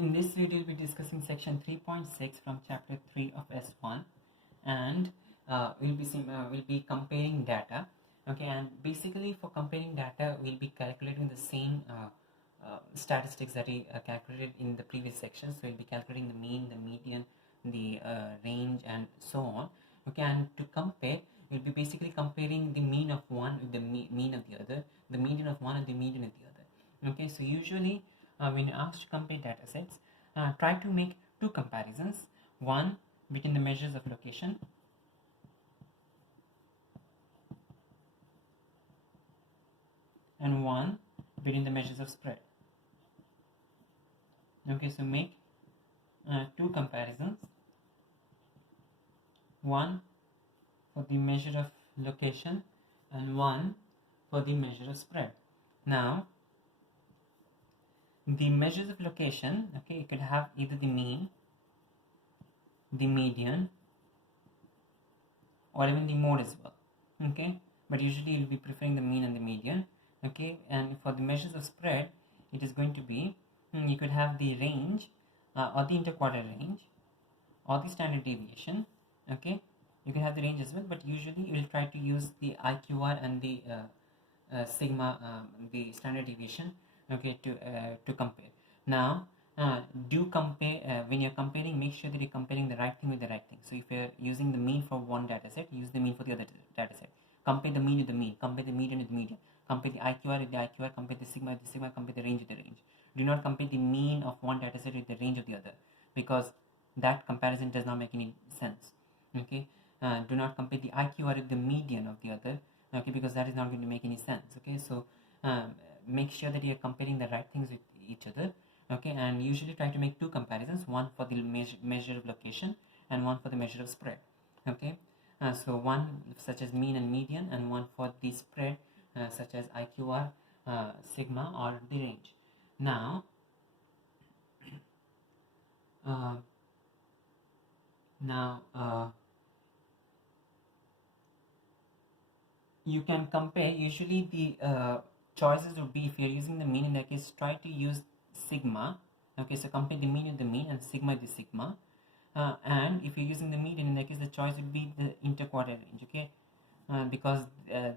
In this video, we'll be discussing section 3.6 from chapter 3 of S1, and we'll be comparing data. Okay, and basically for comparing data, we'll be calculating the same statistics that we calculated in the previous section. So we'll be calculating the mean, the median, the range, and so on. Okay, and to compare, we'll be basically comparing the mean of one with the mean of the other, the median of one and the median of the other. Okay, so usually when you're asked to compare data sets, try to make two comparisons, one between the measures of location and one between the measures of spread. Okay, so make two comparisons, one for the measure of location and one for the measure of spread. Now, the measures of location, okay, you could have either the mean, the median, or even the mode as well. Okay, but usually you'll be preferring the mean and the median. Okay, and for the measures of spread, it is going to be you could have the range or the interquartile range or the standard deviation. Okay, you can have the range as well, but usually you will try to use the IQR and the sigma, the standard deviation, okay, to compare. Now do compare when you're comparing, make sure that you're comparing the right thing with the right thing. So if you're using the mean for one data set, use the mean for the other data set. Compare the mean with the mean, compare the median with the median, compare the IQR with the IQR, compare the sigma with the sigma, compare the range with the range. Do not compare the mean of one data set with the range of the other, because that comparison does not make any sense. Okay, do not compare the IQR with the median of the other, okay, because that is not going to make any sense. Okay, so make sure that you are comparing the right things with each other. Okay, and usually try to make two comparisons, one for the measure of location and one for the measure of spread. Okay, so one such as mean and median, and one for the spread such as IQR, sigma, or the range. Now you can compare. Usually the choices would be, if you're using the mean, in that case try to use sigma. Okay, so compare the mean with the mean and sigma with the sigma. And if you're using the median, in that case the choice would be the interquartile range. Okay, because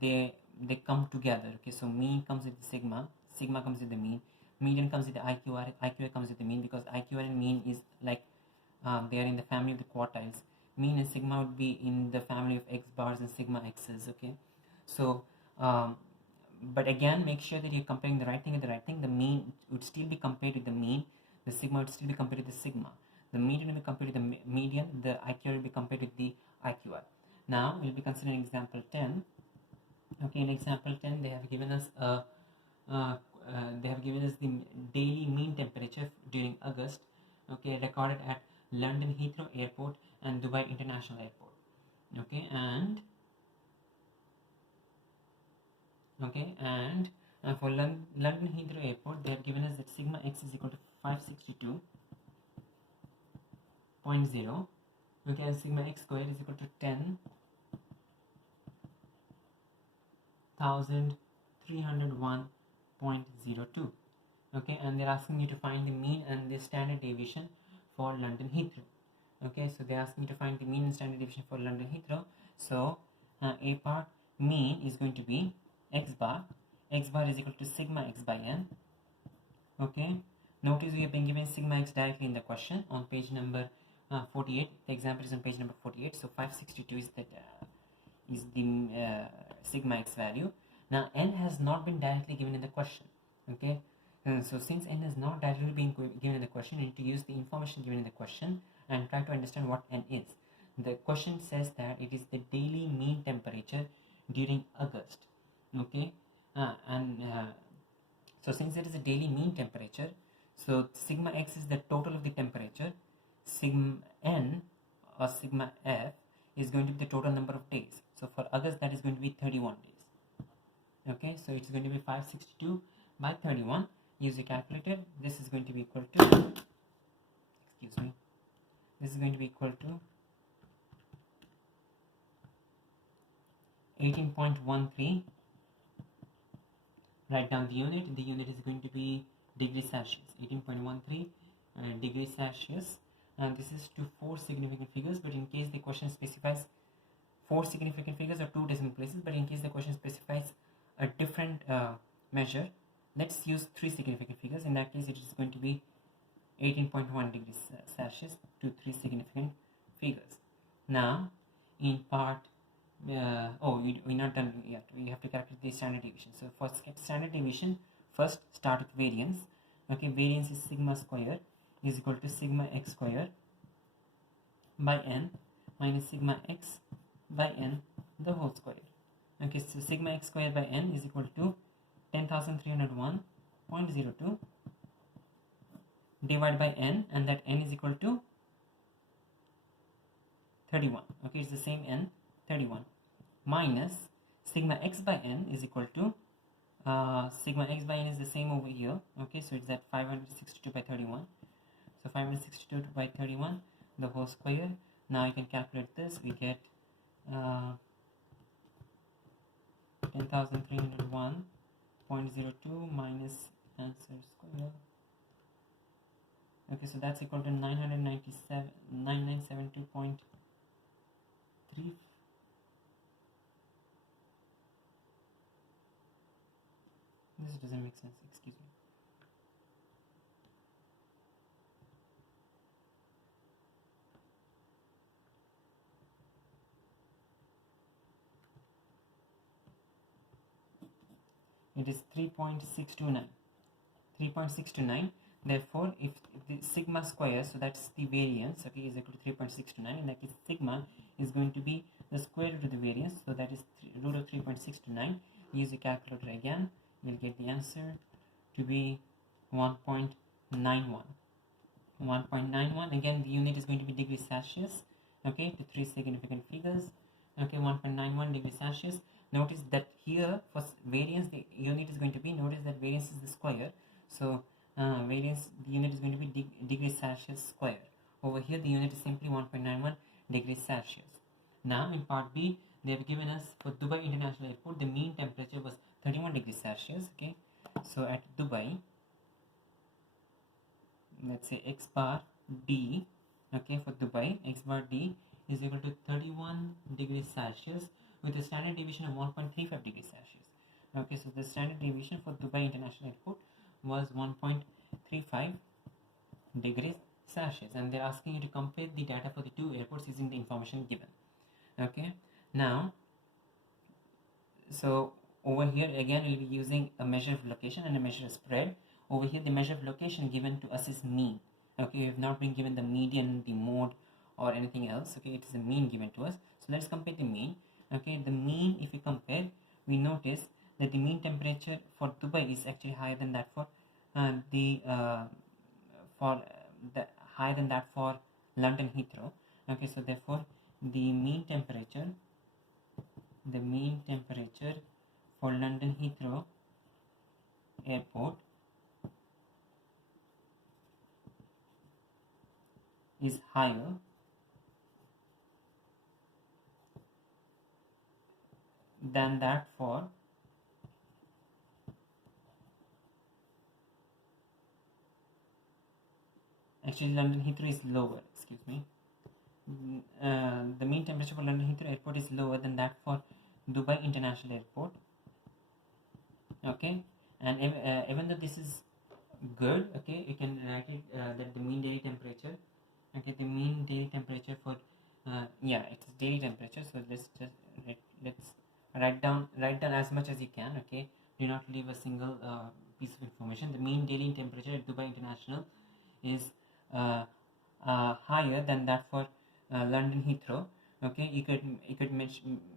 they come together. Okay, so mean comes with the sigma, sigma comes with the mean, median comes with the IQR, IQR comes with the mean, because IQR and mean is like they are in the family of the quartiles. Mean and sigma would be in the family of x bars and sigma x's. Okay, so but again, make sure that you're comparing the right thing with the right thing. The mean would still be compared with the mean, the sigma would still be compared with the sigma, the median will be compared with the median, the IQR will be compared with the IQR. Now we'll be considering example 10. Okay, in example 10 they have given us the daily mean temperature during August, okay, recorded at London Heathrow Airport and Dubai International Airport. Okay, and for London Heathrow Airport, they have given us that sigma x is equal to 562.0. Okay, and sigma x square is equal to 10,301.02. Okay, and they're asking you to find the mean and the standard deviation for London Heathrow. Okay, so they're asking you to find the mean and standard deviation for London Heathrow. So a part mean is going to be x bar is equal to sigma x by n. Okay, notice we have been given sigma x directly in the question on page number 48. The example is on page number 48. So 562 is that is the sigma x value. Now n has not been directly given in the question. Okay, so since n has not directly been given in the question, you need to use the information given in the question and try to understand what n is. The question says that it is the daily mean temperature during August. Okay, so since it is a daily mean temperature, so sigma x is the total of the temperature, sigma n or sigma f is going to be the total number of days. So for August, that is going to be 31 days. Okay, so it's going to be 562 by 31. Use your calculator. This is going to be equal to, this is going to be equal to 18.13. Write down the unit. The unit is going to be degrees Celsius. 18.13 degrees Celsius, and this is to 4 significant figures, but in case the question specifies 4 significant figures or 2 decimal places, but in case the question specifies a different measure, let's use 3 significant figures. In that case, it is going to be 18.1 degrees Celsius to 3 significant figures. Now, in part, we're not done yet. We have to calculate the standard deviation. So for standard deviation, first start with variance. Okay, variance is sigma square is equal to sigma x square by n minus sigma x by n the whole square. Okay, so sigma x square by n is equal to 10,301.02 divided by n, and that n is equal to 31. Okay, it's the same n, 31, minus sigma x by n is equal to sigma x by n is the same over here. Okay, so it's at 562 by 31. So 562 by 31 the whole square. Now you can calculate this. We get 10,301.02 minus answer square. Okay, so that's equal to 9972.3. This doesn't make sense, excuse me. It is 3.629. 3.629. Therefore, if the sigma square, so that's the variance, okay, is equal to 3.629, and that is sigma is going to be the square root of the variance, so that is root of 3.629. Use the calculator again, we'll get the answer to be 1.91. 1.91. Again, the unit is going to be degrees Celsius, okay, to 3 significant figures. Okay, 1.91 degrees Celsius. Notice that here for variance the unit is going to be, notice that variance is the square, so variance, the unit is going to be degrees Celsius square. Over here the unit is simply 1.91 degrees Celsius. Now in part B, they have given us for Dubai International Airport the mean temperature was 31 degrees Celsius. Okay, so at Dubai, let's say x bar D, okay, for Dubai x bar D is equal to 31 degrees Celsius with a standard deviation of 1.35 degrees Celsius. Okay, so the standard deviation for Dubai International Airport was 1.35 degrees Celsius, and they're asking you to compare the data for the two airports using the information given. Okay, now, so over here again we'll be using a measure of location and a measure of spread. Over here the measure of location given to us is mean. Okay, we have not been given the median, the mode, or anything else. Okay, it is a mean given to us. So let's compare the mean. Okay, the mean, if we compare, we notice that the mean temperature for Dubai is actually higher than that for higher than that for London Heathrow. Okay, so therefore the mean temperature for London Heathrow Airport is higher than that for actually London Heathrow is lower, excuse me. The mean temperature for London Heathrow Airport is lower than that for Dubai International Airport. Okay, and even though this is good, okay, you can write it that the mean daily temperature, okay, the mean daily temperature for it's daily temperature. So let's write down as much as you can. Okay, do not leave a single piece of information. The mean daily temperature at Dubai International is higher than that for London Heathrow. Okay, you could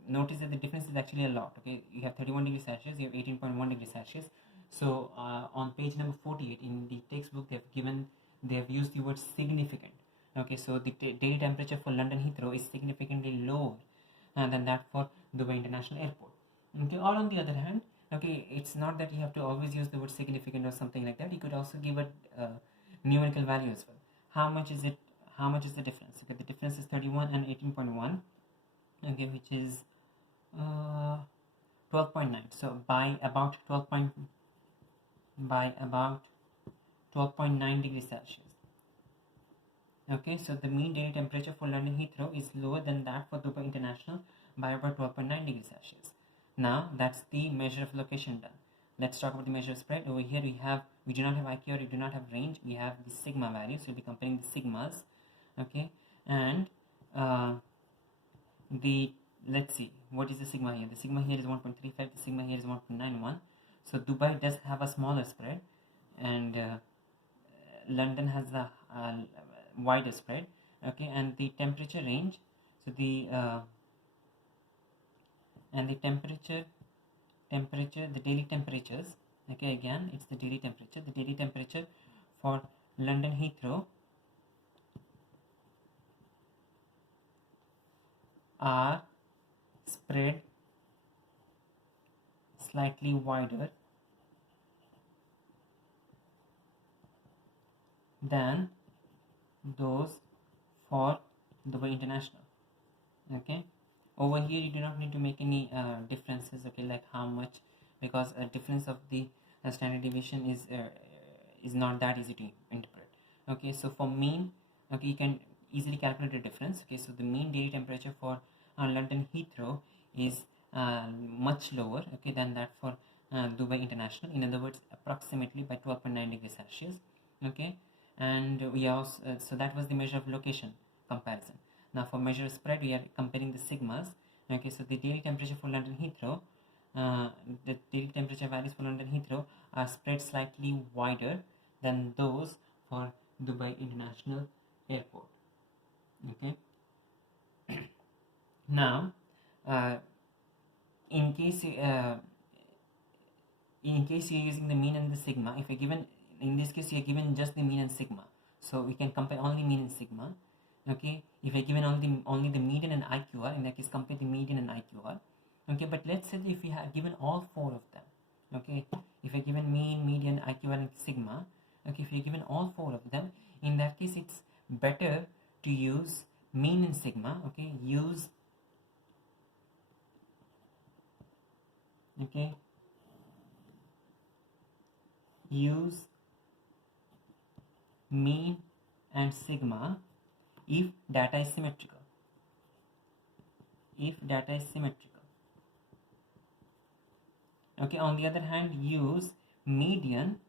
notice that the difference is actually a lot. Okay, you have 31 degrees Celsius, you have 18.1 degrees Celsius. So on page number 48 in the textbook they have used the word significant. Okay, so the daily temperature for London Heathrow is significantly lower than that for Dubai International Airport. Okay, or on the other hand, okay, it's not that you have to always use the word significant or something like that. You could also give a numerical value as well. How much is it? How much is the difference? Okay, the difference is 31 and 18.1. Okay, which is 12.9. So by about 12.9 degrees Celsius. Okay, so the mean daily temperature for London Heathrow is lower than that for Dubai International by about 12.9 degrees Celsius. Now that's the measure of location done. Let's talk about the measure of spread. Over here we do not have IQ, or we do not have range. We have the sigma value, so we'll be comparing the sigmas. Okay, and let's see, what is the sigma here? The sigma here is 1.35, the sigma here is 1.91. So Dubai does have a smaller spread, and London has a wider spread. Okay, and the temperature range, so the daily temperatures. Okay, again it's the daily temperature for London Heathrow are spread slightly wider than those for Dubai International. Okay, over here you do not need to make any differences, okay, like how much, because a difference of the standard deviation is not that easy to interpret. Okay, so for mean, okay, you can easily calculate the difference. Okay, so the mean daily temperature for London Heathrow is much lower, okay, than that for Dubai International. In other words, approximately by 12.9 degrees Celsius. Okay, and we also so that was the measure of location comparison. Now for measure of spread, we are comparing the sigmas. Okay, so the daily temperature for London Heathrow, the daily temperature values for London Heathrow are spread slightly wider than those for Dubai International Airport. Okay. Now, in case you're using the mean and the sigma, if you're given, in this case you're given just the mean and sigma, so we can compare only mean and sigma. Okay, if you're given only the median and IQR, in that case compare the median and IQR. Okay, but let's say if we have given all four of them, okay, if you're given mean, median, IQR and sigma, okay, if you're given all four of them, in that case it's better to use mean and sigma. Okay, use mean and sigma if data is symmetrical. Okay, on the other hand, use median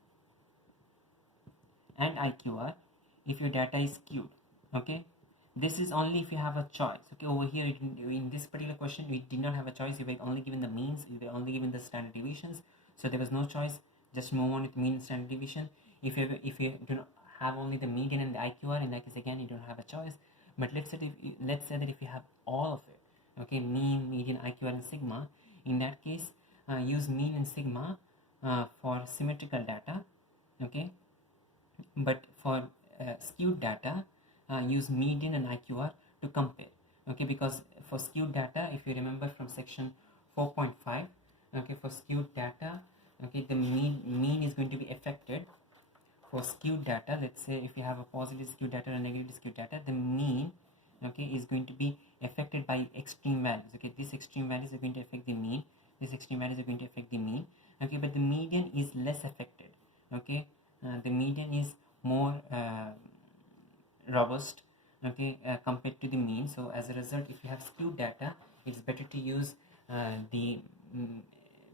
and IQR if your data is skewed. Okay, this is only if you have a choice. Okay, over here in this particular question we did not have a choice. We were only given the means, we were only given the standard deviations, so there was no choice. Just move on with mean and standard deviation. If you do not have only the median and the IQR, in that case again you don't have a choice. But let's say that if you have all of it, okay, mean, median, IQR and sigma, in that case use mean and sigma for symmetrical data. Okay, but for skewed data use median and IQR to compare. Okay, because for skewed data, if you remember from section 4.5, okay, for skewed data, okay, the mean is going to be affected. For skewed data, let's say if you have a positive skewed data or negative skewed data, the mean, okay, is going to be affected by extreme values. Okay, these extreme values are going to affect the mean, these extreme values are going to affect the mean. Okay, but the median is less affected. Okay, the median is more robust, okay, compared to the mean. So as a result, if you have skewed data, it's better to use the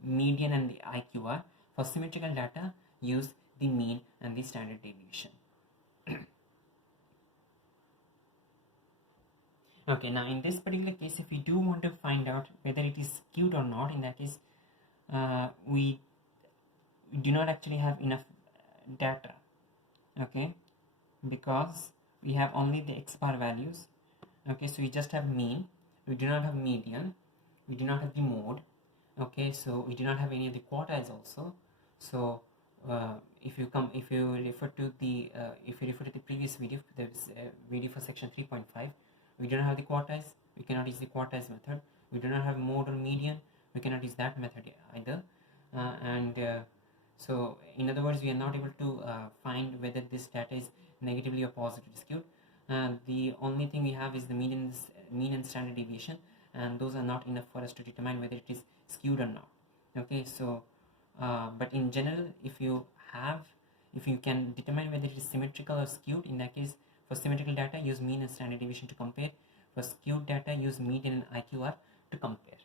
median and the IQR. For symmetrical data, use the mean and the standard deviation. Okay, now in this particular case, if we do want to find out whether it is skewed or not, in that case we do not actually have enough data, okay, because we have only the x bar values. Okay, so we just have mean, we do not have median, we do not have the mode. Okay, so we do not have any of the quartiles also. So if you refer to the previous video, there's a video for section 3.5, we do not have the quartiles, we cannot use the quartiles method. We do not have mode or median, we cannot use that method either. So in other words, we are not able to find whether this data is negatively or positively skewed. The only thing we have is the mean and standard deviation, and those are not enough for us to determine whether it is skewed or not. Okay, so but in general, if you can determine whether it is symmetrical or skewed, in that case For symmetrical data, use mean and standard deviation to compare. For skewed data, use median and IQR to compare.